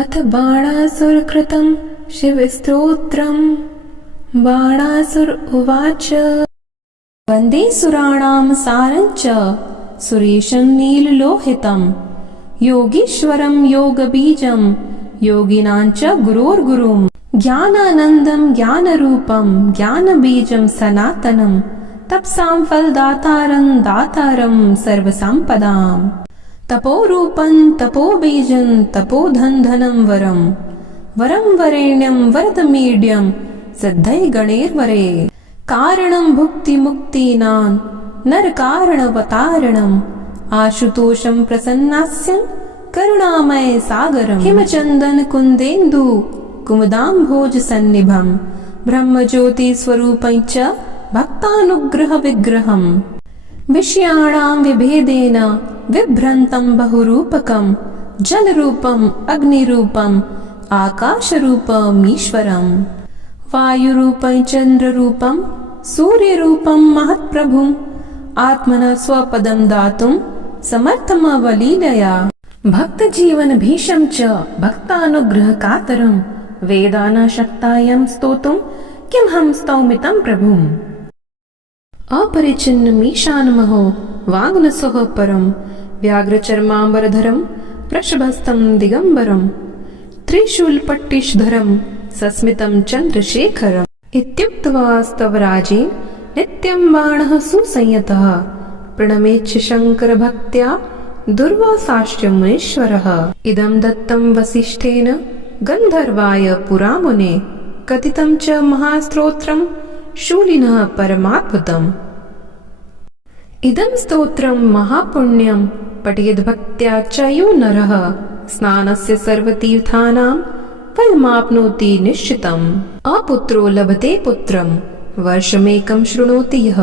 अथ बाणासुरकृतं शिवस्तोत्रम्। बाणासुर उवाच वन्दे सुराणां सारञ्च सुरेशं नीललोहितं योगीश्वरं योगबीजं योगिनां च गुरोर्गुरुं ज्ञानानन्दं ज्ञानरूपं ज्ञानबीजं सनातनं तपसां फलदातारं दातारं सर्वसम्पदाम् तपोरूपं तपोबीजं तपोधनधनं वरं वरं वरेण्यं वरदमीड्यं सिद्धै गणैर्वरे कारणं भुक्तिमुक्तीनां नरकारणवतारणम् आशुतोषं प्रसन्नास्यं करुणामय सागरं हिमचन्दन कुन्देन्दु कुमुदाम्भोज सन्निभं ब्रह्मज्योतिस्वरूपं च भक्तानुग्रह विग्रहम् विषयाणां विभेदेन विभ्रन्तं बहुरूपकं जलरूपम् अग्निरूपम् आकाशरूपमीश्वरम् वायुरूपं चन्द्ररूपं सूर्यरूपं महत्प्रभुम् आत्मनः स्वपदं दातुं समर्थमवलीलया भक्तजीवन भीषं च भक्तानुग्रह कातरं वेदानाशक्तायं स्तोतुं किमहं स्तौमितं प्रभुम् अपरिचिन्नमीशानमहो वाङ्मनसोः परं व्याघ्रचर्माम्बरधरं वृषभस्थं दिगम्बरं त्रिशूलपट्टिशधरं सस्मितं चन्द्रशेखरम् इत्युक्त्वा स्तवराजेन नित्यं बाणः सुसंयतः प्रणमेच्छ शङ्करभक्त्या दुर्वासाश्च मुनीश्वरः इदं दत्तं वसिष्ठेन गन्धर्वाय पुरामुने कथितं च महास्तोत्रं शूलिनः परमाद्भुतम् इदं स्तोत्रं महापुण्यं पठेद्भक्त्या च यो नरः स्नानस्य सर्वतीर्थानां फलमाप्नोति निश्चितम् अपुत्रो लभते पुत्रं वर्षमेकं शृणोति यः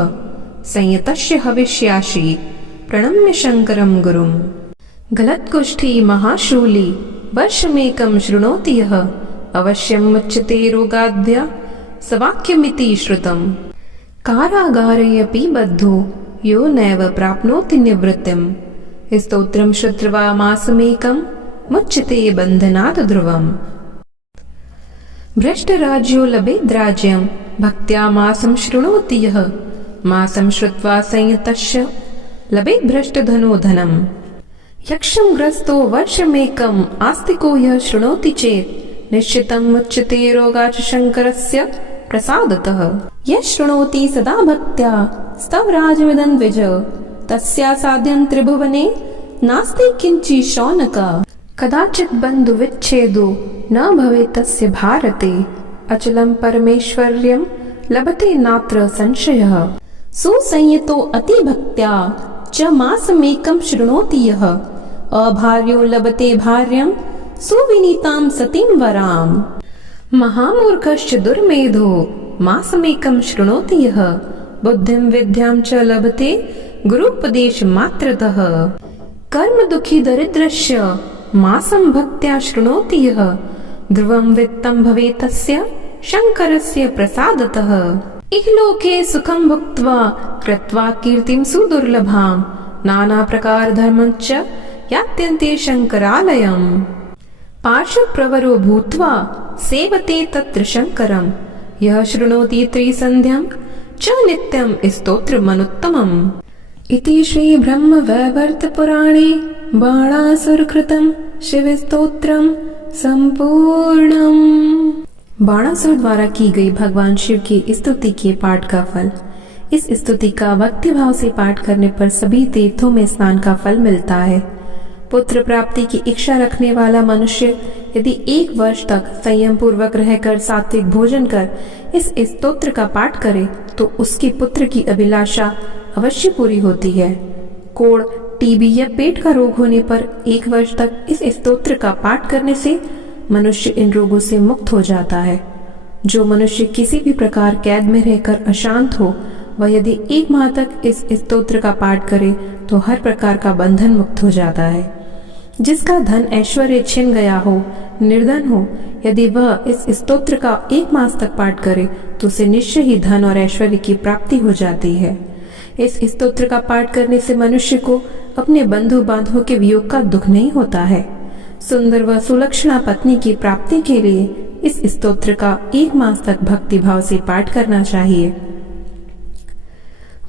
संयतस्य हविष्यासि प्रणम्य शङ्करं गुरुम् गलत्कुष्ठी महाशूली वर्षमेकं शृणोति यः अवश्यं मुच्यते रोगाद्य सवाक्यमिति श्रुतम् कारागारे अपि बद्धो यो नैव प्राप्नोति निवृत्तिम् स्तोत्रं श्रुत्वा मासमेकं मुच्यते बन्धनात् ध्रुवम् भ्रष्टराज्यो लभेद्राज्यं भक्त्या मासं शृणोति यः मासं श्रुत्वा संयतस्य लभेद्भ्रष्टधनो धनम् यक्षं ग्रस्तो वर्षमेकम् आस्तिको यः शृणोति चेत् निश्चितं मुच्यते रोगाच् शङ्करस्य प्रसादतः यः शृणोति सदा भक्त्या स्तवराजमिदं द्विज तस्यासाद्यं त्रिभुवने नास्ति किञ्चित् शौनक कदाचित् बन्धुविच्छेदो न भवेत् तस्य भारते अचलं परमेश्वर्यं लभते नात्र संशयः सुसंयतो अतिभक्त्या च मासमेकं शृणोति यः अभार्यो लभते भार्यं सुविनीतां सतीं वराम् महामूर्खश्च दुर्मेधो मासमेकं शृणोति यः बुद्धिं विद्यां च लभते गुरूपदेशमात्रतः कर्मदुःखी दरिद्रस्य मासं भक्त्या शृणोति यः ध्रुवं वित्तं भवेत् तस्य शङ्करस्य प्रसादतः इहलोके सुखं भुक्त्वा कृत्वा कीर्तिं सुदुर्लभां नानाप्रकारधर्मं च यात्यन्ते शङ्करालयम् पार्श्वप्रवरो भूत्वा सेवते तत्र शङ्करं यः शृणोति त्रिसन्ध्यं च नित्यं स्तोत्रमनुत्तमम् इति श्री ब्रह्मवैवर्तपुराणे बाणासुरकृतं शिवस्तोत्रं संपूर्णम्। बाणासुर द्वारा की गई भगवान शिव की स्तुति के पाठ का फल। इस स्तुति का भक्तिभाव से पाठ करने पर सभी तीर्थों में स्नान का फल मिलता है। पुत्र प्राप्ति की इच्छा रखने वाला मनुष्य यदि 1 वर्ष तक संयम पूर्वक रहकर सात्विक भोजन कर इस स्तोत्र का पाठ करे तो उसके पुत्र की अभिलाषा अवश्य पूरी होती है। कोढ़, टीबी या पेट का रोग होने पर 1 वर्ष तक इस स्तोत्र का पाठ करने से मनुष्य इन रोगों से मुक्त हो जाता है। जो मनुष्य किसी भी प्रकार कैद में रहकर अशांत हो वह यदि 1 माह तक इस स्तोत्र का पाठ करे तो हर प्रकार का बंधन मुक्त हो जाता है। जिसका धन ऐश्वर्य छिन गया हो, निर्धन हो, यदि वह इस स्तोत्र का 1 मास तक पाठ करे तो उसे निश्चय ही धन और ऐश्वर्य की प्राप्ति हो जाती है। इस स्तोत्र का पाठ करने से मनुष्य को अपने बंधु बांधवों के वियोग का दुख नहीं होता है। सुंदर व सुलक्षणा पत्नी की प्राप्ति के लिए इस स्तोत्र का 1 मास तक भक्ति भाव से पाठ करना चाहिए।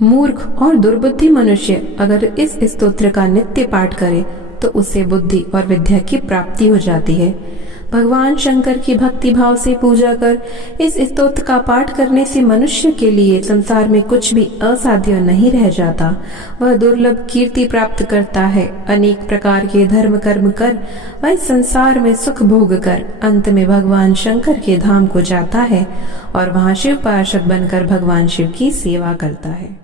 मूर्ख और दुर्बुद्धि मनुष्य अगर इस स्तोत्र का नित्य पाठ करे तो उसे बुद्धि और विद्या की प्राप्ति हो जाती है। भगवान शंकर की भक्ति भाव से पूजा कर इस स्तोत्र का पाठ करने से मनुष्य के लिए संसार में कुछ भी असाध्य नहीं रह जाता। वह दुर्लभ कीर्ति प्राप्त करता है। अनेक प्रकार के धर्म कर्म कर वह संसार में सुख भोग कर अंत में भगवान शंकर के धाम को जाता है और वहां शिव पार्षद बनकर भगवान शिव की सेवा करता है।